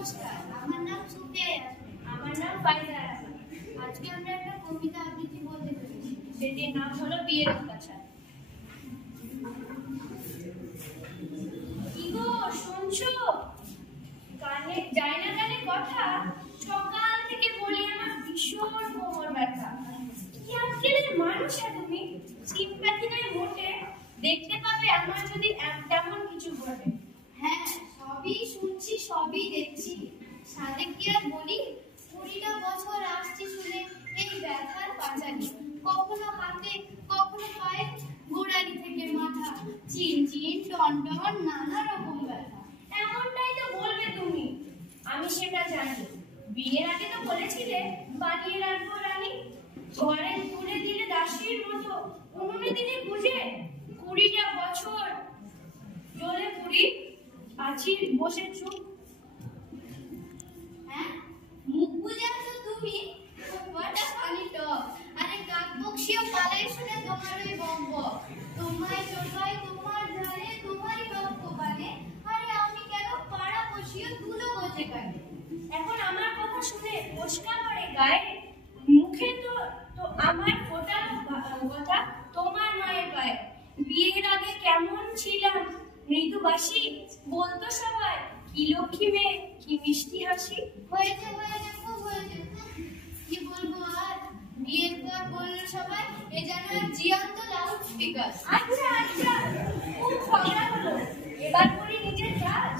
নমস্কার, আমার নাম সুপ্রিয়া। আমার নাম ফাইজা। আজকে আমরা একটা কবিতা আবৃত্তি বলতে চলেছি। সেটির নাম হলো বিয়ের অত্যাচার। কি গো শুনছো? কানে যায় না কানে কথা? সকাল থেকে বলি আমার ভীষণ কোমর ব্যথা। কি আজকের মানুষ তুমি সিম্প্যাথি নেই মোটে। দেখতে পাবে আমার যদি তেমন কিছু ঘটে। হ্যাঁ, সবই শুনছি, সবই দেখছি। সাধে কি আর বলি, 20টা বছর আসছি শুনে এই ব্যথার পাঁচালি। কখনো হাতে, কখনো পায়ে, গোড়ালি থেকে মাথা, চিনচিন, টনটন, নানা রকম ব্যথা। এমনটাই তো বলবে তুমি, আমি সেটা জানি। বিয়ের আগে তো বলেছিলে বানিয়ে রাখবো রানী, ঘরে তুলে দিলে দাসীর মতো, উনুনে দিলে বুঝে। 20টা বছর জ্বলে পুরি, আছি বসে চুপ। হ্যাঁ, মুখ বুঝে আছো তুমি, তোমারটা খালি টক। আরে কাক বকশিও পালাই শুনে তোমার ওই বম্ব। তোমায় চোখাই, তোমার ধারে, তোমারই বাক্য পানে। আরে আমি কেন পাড়া বসিও ধুলো বসে কানে। এখন আমার কথা শুনে ফোসকা পড়ে গায়ে, মুখে তো তো আমার ফোটানো কথা তোমার মায়ের গায়ে। বিয়ের আগে কেমন ছিলাম মৃদুবাসী, বলতো সবাই কি লক্ষ্মী মেয়ে, কি মিষ্টি হাসি। হয়েছে হয়েছে, খুব হয়েছে। কি বলবো আর, বিয়ের পর বললো সবাই এ যেন এক জিয়ান্ত লাউড স্পিকার। আচ্ছা আচ্ছা, খুব ঝগড়া হলো, এবার করি নিজের কাজ।